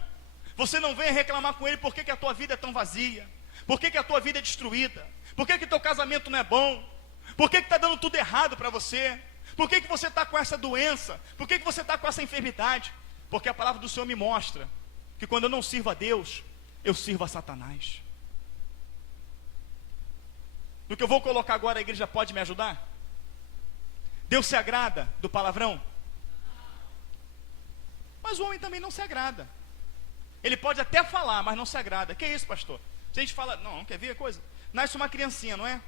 você não venha reclamar com Ele por que a tua vida é tão vazia, por que a tua vida é destruída, por que teu casamento não é bom, por que está dando tudo errado para você, por que você está com essa doença, por que você está com essa enfermidade. Porque a palavra do Senhor me mostra que quando eu não sirvo a Deus, eu sirvo a Satanás. No que eu vou colocar agora, a igreja pode me ajudar? Deus se agrada do palavrão? Mas o homem também não se agrada. Ele pode até falar, mas não se agrada. Que isso, pastor? Se a gente fala, não quer ver a coisa? Nasce uma criancinha, não é?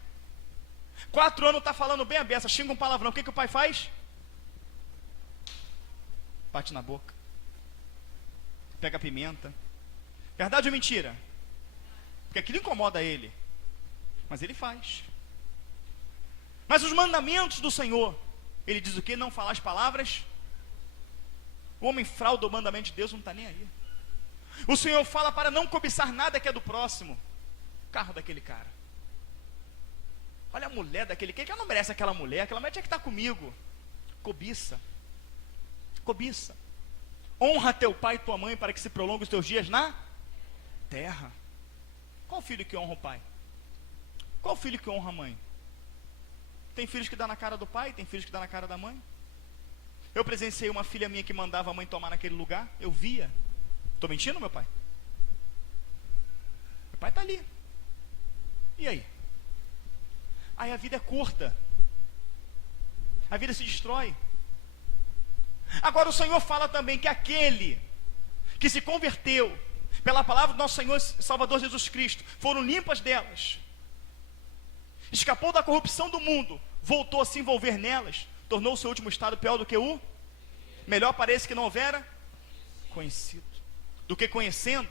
4 anos está falando bem a beça, xinga um palavrão. O que o pai faz? Bate na boca. Pega a pimenta. Verdade ou mentira? Porque aquilo incomoda ele. Mas ele faz. Mas os mandamentos do Senhor, ele diz o que? Não falar as palavras. O homem frauda o mandamento de Deus, não está nem aí. O Senhor fala para não cobiçar nada que é do próximo. O carro daquele cara. Olha a mulher daquele, quem que não merece aquela mulher tinha que estar comigo. Cobiça. Cobiça. Honra teu pai e tua mãe para que se prolongue os teus dias na terra. Qual filho que honra o pai? Qual filho que honra a mãe? Tem filhos que dá na cara do pai, tem filhos que dá na cara da mãe. Eu presenciei uma filha minha que mandava a mãe tomar naquele lugar. Eu via. Estou mentindo, meu pai? Meu pai está ali. E aí? Aí a vida é curta. A vida se destrói. Agora o Senhor fala também que aquele que se converteu pela palavra do nosso Senhor e Salvador Jesus Cristo, foram limpas delas, escapou da corrupção do mundo, voltou a se envolver nelas, tornou o seu último estado pior do que o melhor parece que não houvera conhecido, do que conhecendo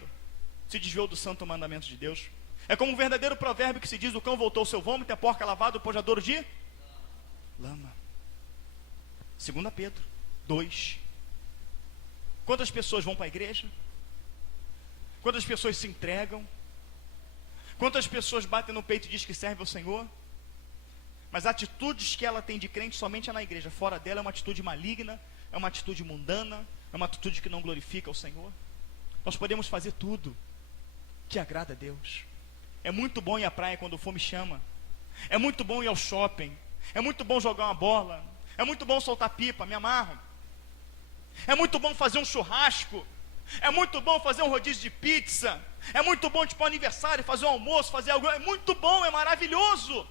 se desviou do santo mandamento de Deus. É como um verdadeiro provérbio que se diz: o cão voltou ao seu vômito, a porca lavada, o pojadouro de lama. 2 Pedro 2. Quantas pessoas vão para a igreja? Quantas pessoas se entregam? Quantas pessoas batem no peito e dizem que servem ao Senhor? Mas atitudes que ela tem de crente somente é na igreja. Fora dela é uma atitude maligna, é uma atitude mundana, é uma atitude que não glorifica o Senhor. Nós podemos fazer tudo que agrada a Deus. É muito bom ir à praia quando o fome chama. É muito bom ir ao shopping. É muito bom jogar uma bola. É muito bom soltar pipa, me amarro. É muito bom fazer um churrasco. É muito bom fazer um rodízio de pizza. É muito bom tipo um aniversário, fazer um almoço, fazer algo. É muito bom, é maravilhoso.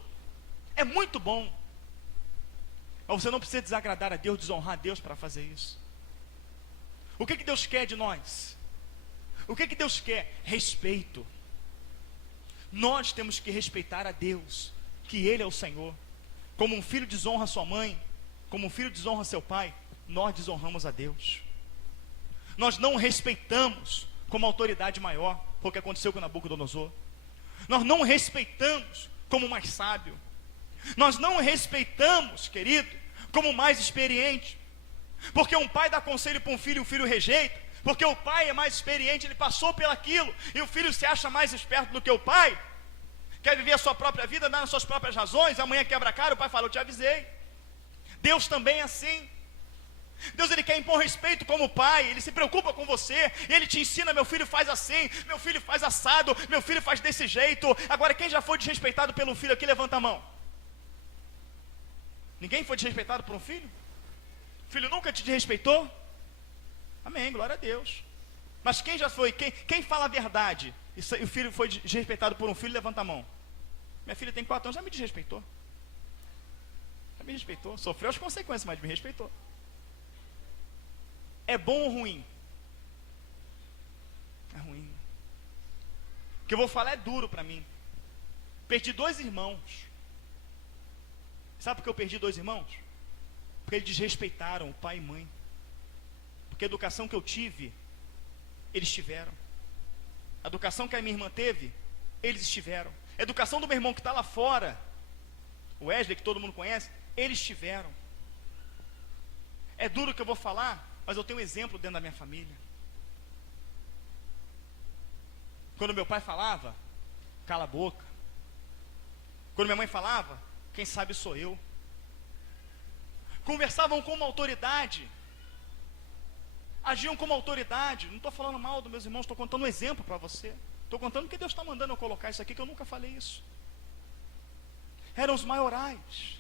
É muito bom. Mas você não precisa desagradar a Deus, desonrar a Deus para fazer isso. O que Deus quer de nós? O que Deus quer? Respeito. Nós temos que respeitar a Deus, que Ele é o Senhor. Como um filho desonra sua mãe, como um filho desonra seu pai, nós desonramos a Deus. Nós não o respeitamos como autoridade maior. Foi o que aconteceu com Nabucodonosor. Nós não respeitamos como mais sábio. Nós não respeitamos, querido, como mais experiente. Porque um pai dá conselho para um filho e o filho rejeita. Porque o pai é mais experiente, ele passou pelaquilo. E o filho se acha mais esperto do que o pai. Quer viver a sua própria vida, dar as suas próprias razões. Amanhã quebra a cara, o pai fala, eu te avisei. Deus também é assim. Deus, ele quer impor respeito como pai. Ele se preocupa com você. E ele te ensina, meu filho faz assim, meu filho faz assado, meu filho faz desse jeito. Agora, quem já foi desrespeitado pelo filho aqui, levanta a mão. Ninguém foi desrespeitado por um filho? O filho nunca te desrespeitou? Amém, glória a Deus. Mas quem já foi? Quem fala a verdade? E o filho foi desrespeitado por um filho, levanta a mão. Minha filha tem 4 anos, já me desrespeitou. Já me respeitou. Sofreu as consequências, mas me respeitou. É bom ou ruim? É ruim. O que eu vou falar é duro para mim. Perdi 2 irmãos. Sabe por que eu perdi 2 irmãos? Porque eles desrespeitaram o pai e mãe. Porque a educação que eu tive, eles tiveram. A educação que a minha irmã teve, eles estiveram. A educação do meu irmão que está lá fora, o Wesley, que todo mundo conhece, eles tiveram. É duro o que eu vou falar, mas eu tenho um exemplo dentro da minha família. Quando meu pai falava, cala a boca. Quando minha mãe falava, quem sabe sou eu. Conversavam com uma autoridade, agiam como autoridade. Não estou falando mal dos meus irmãos, estou contando um exemplo para você. Estou contando que Deus está mandando eu colocar isso aqui, que eu nunca falei isso. Eram os maiorais,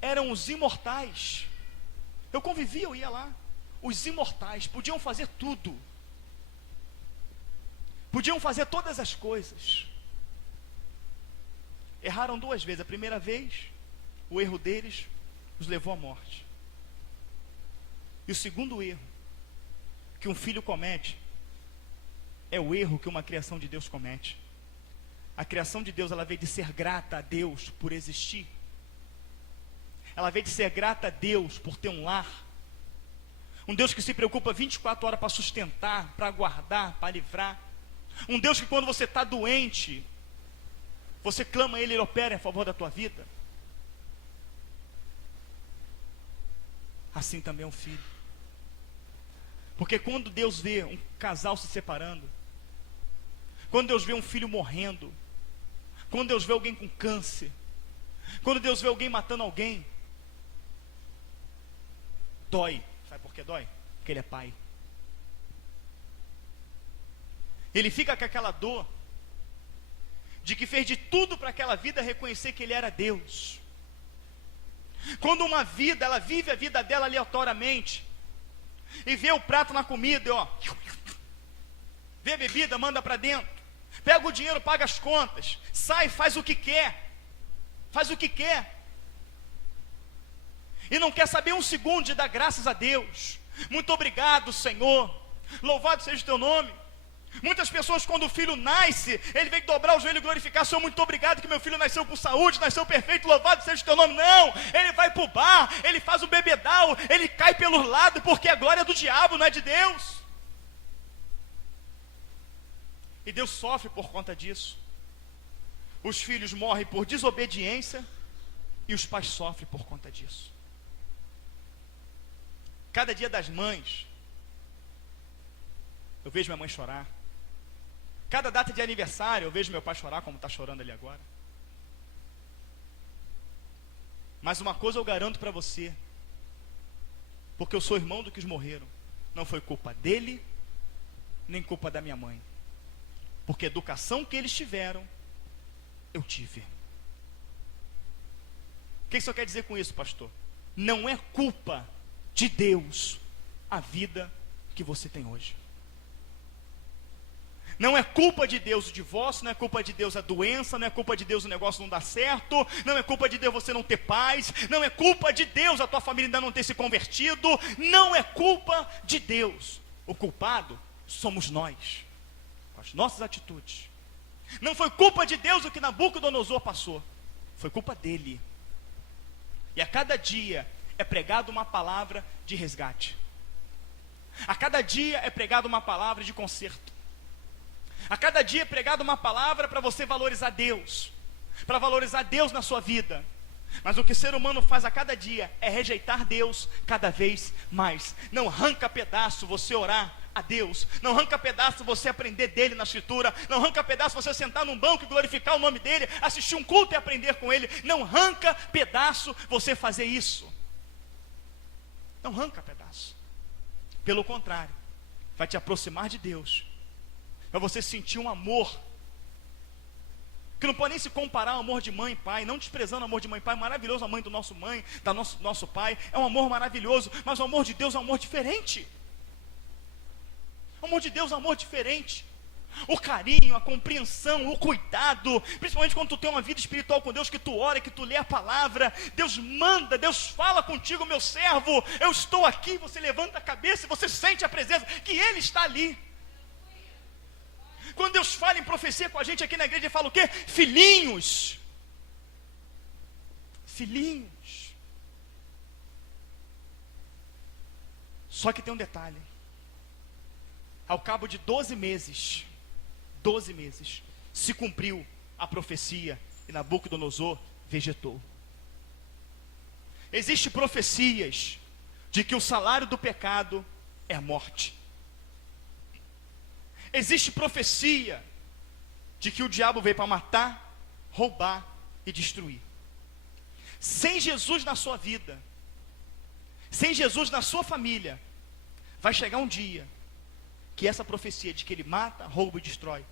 eram os imortais. Eu convivia, eu ia lá. Os imortais podiam fazer tudo, podiam fazer todas as coisas. Erraram 2 vezes. A primeira vez, o erro deles os levou à morte. E o segundo erro que um filho comete é o erro que uma criação de Deus comete. A criação de Deus, ela veio de ser grata a Deus por existir. Ela veio de ser grata a Deus por ter um lar. Um Deus que se preocupa 24 horas para sustentar, para guardar, para livrar. Um Deus que quando você está doente, você clama a Ele, Ele opera a favor da tua vida. Assim também é um filho. Porque quando Deus vê um casal se separando, quando Deus vê um filho morrendo, quando Deus vê alguém com câncer, quando Deus vê alguém matando alguém, dói. Sabe por que dói? Porque Ele é pai. Ele fica com aquela dor de que fez de tudo para aquela vida reconhecer que Ele era Deus. Quando uma vida, ela vive a vida dela aleatoriamente, e vê o prato na comida, e ó, vê a bebida, manda para dentro, pega o dinheiro, paga as contas, sai, faz o que quer, e não quer saber um segundo de dar graças a Deus. Muito obrigado, Senhor, louvado seja o teu nome. Muitas pessoas, quando o filho nasce, ele vem dobrar o joelho e glorificar: Senhor, muito obrigado que meu filho nasceu com saúde, nasceu perfeito, louvado seja o teu nome. Não, ele vai para o bar, ele faz o bebedal, ele cai pelo lado, porque a glória é do diabo, não é de Deus. E Deus sofre por conta disso. Os filhos morrem por desobediência e os pais sofrem por conta disso. Cada dia das mães, eu vejo minha mãe chorar. Cada data de aniversário, eu vejo meu pai chorar como está chorando ali agora. Mas uma coisa eu garanto para você, porque eu sou irmão do que os morreram, não foi culpa dele, nem culpa da minha mãe. Porque a educação que eles tiveram, eu tive. O que isso quer dizer com isso, pastor? Não é culpa de Deus a vida que você tem hoje. Não é culpa de Deus o divórcio, não é culpa de Deus a doença, não é culpa de Deus o negócio não dar certo, não é culpa de Deus você não ter paz, não é culpa de Deus a tua família ainda não ter se convertido, não é culpa de Deus. O culpado somos nós, com as nossas atitudes. Não foi culpa de Deus o que Nabucodonosor passou, foi culpa dele. E a cada dia é pregada uma palavra de resgate. A cada dia é pregada uma palavra de conserto. A cada dia é pregada uma palavra para você valorizar Deus, para valorizar Deus na sua vida. Mas o que o ser humano faz a cada dia é rejeitar Deus cada vez mais. Não arranca pedaço você orar a Deus, não arranca pedaço você aprender dele na escritura, não arranca pedaço você sentar num banco e glorificar o nome dele, assistir um culto e aprender com ele. Não arranca pedaço você fazer isso. Não arranca pedaço. Pelo contrário, vai te aproximar de Deus, para você sentir um amor que não pode nem se comparar ao amor de mãe e pai, não desprezando o amor de mãe e pai, maravilhoso, a mãe do nosso mãe, da nosso pai, é um amor maravilhoso, mas o amor de Deus é um amor diferente. O amor de Deus é um amor diferente. O carinho, a compreensão, o cuidado, principalmente quando tu tem uma vida espiritual com Deus, que tu ora, que tu lê a palavra, Deus manda, Deus fala contigo, meu servo, eu estou aqui, você levanta a cabeça e você sente a presença, que Ele está ali. Quando Deus fala em profecia com a gente aqui na igreja, Ele fala o quê? Filhinhos. Filhinhos. Só que tem um detalhe. Ao cabo de 12 meses, se cumpriu a profecia e Nabucodonosor vegetou. Existem profecias de que o salário do pecado é a morte. Existe profecia de que o diabo veio para matar, roubar e destruir. Sem Jesus na sua vida, sem Jesus na sua família, vai chegar um dia que essa profecia de que ele mata, rouba e destrói,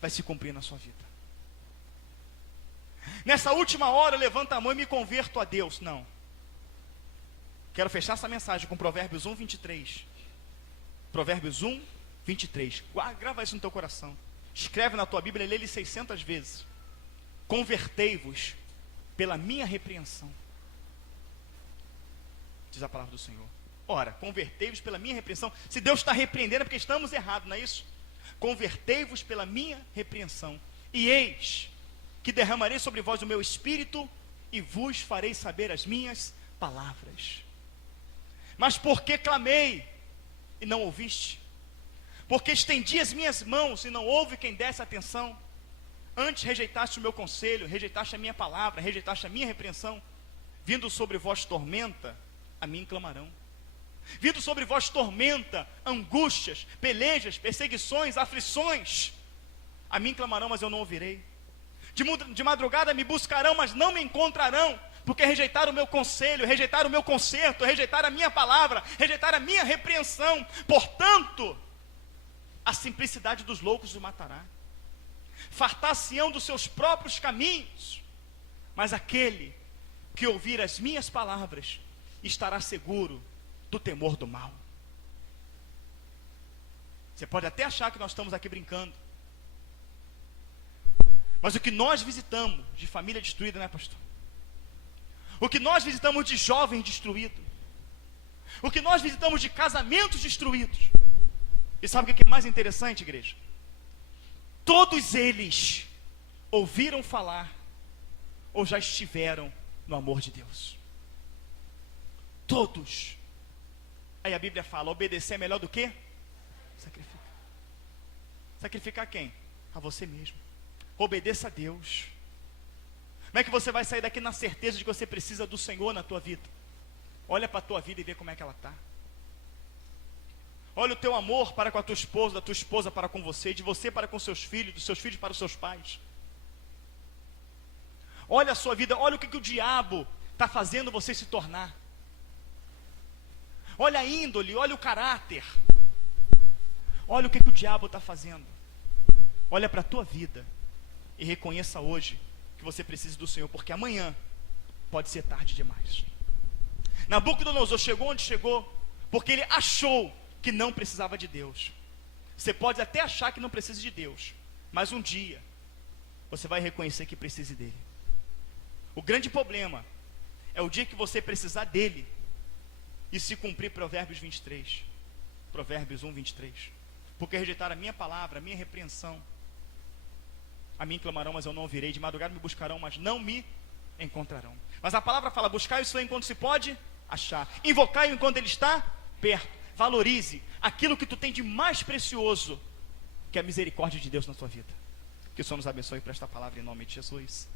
vai se cumprir na sua vida. Nessa última hora, levanta a mão e me converto a Deus. Não. Quero fechar essa mensagem com Provérbios 1, 23. Provérbios 1, 23. Grava isso no teu coração. Escreve na tua Bíblia, lê ele 600 vezes. Convertei-vos pela minha repreensão, diz a palavra do Senhor. Ora, convertei-vos pela minha repreensão. Se Deus está repreendendo é porque estamos errados, não é isso? Convertei-vos pela minha repreensão. E eis que derramarei sobre vós o meu espírito e vos farei saber as minhas palavras. Mas porque clamei e não ouviste? Porque estendi as minhas mãos e não houve quem desse atenção? Antes rejeitaste o meu conselho, rejeitaste a minha palavra, rejeitaste a minha repreensão. Vindo sobre vós tormenta, a mim clamarão. Vindo sobre vós tormenta, angústias, pelejas, perseguições, aflições, a mim clamarão, mas eu não ouvirei. De madrugada me buscarão, mas não me encontrarão, porque rejeitaram o meu conselho, rejeitaram o meu conserto, rejeitaram a minha palavra, rejeitaram a minha repreensão. Portanto, a simplicidade dos loucos os matará. Fartar-se-ão dos seus próprios caminhos, mas aquele que ouvir as minhas palavras estará seguro do temor do mal. Você pode até achar que nós estamos aqui brincando, mas o que nós visitamos de família destruída, né, pastor? O que nós visitamos de jovens destruídos, o que nós visitamos de casamentos destruídos. E sabe o que é mais interessante, igreja? Todos eles ouviram falar ou já estiveram no amor de Deus. Todos. Aí a Bíblia fala, obedecer é melhor do que sacrificar. Sacrificar quem? A você mesmo. Obedeça a Deus. Como é que você vai sair daqui na certeza de que você precisa do Senhor na tua vida? Olha para a tua vida e vê como é que ela está. Olha o teu amor para com a tua esposa, da tua esposa para com você, de você para com seus filhos, dos seus filhos para os seus pais. Olha a sua vida, olha o que o diabo está fazendo você se tornar. Olha a índole, olha o caráter. Olha o que o diabo está fazendo. Olha para a tua vida e reconheça hoje que você precisa do Senhor, porque amanhã pode ser tarde demais. Nabucodonosor chegou onde chegou porque ele achou que não precisava de Deus. Você pode até achar que não precisa de Deus, mas um dia você vai reconhecer que precisa dele. O grande problema é o dia que você precisar dele e se cumprir Provérbios 23, Provérbios 1, 23. Porque rejeitaram a minha palavra, a minha repreensão. A mim clamarão, mas eu não ouvirei. De madrugada me buscarão, mas não me encontrarão. Mas a palavra fala, buscai o Senhor enquanto se pode achar. Invocai-o enquanto ele está perto. Valorize aquilo que tu tem de mais precioso que a misericórdia de Deus na tua vida. Que o Senhor nos abençoe por esta palavra em nome de Jesus.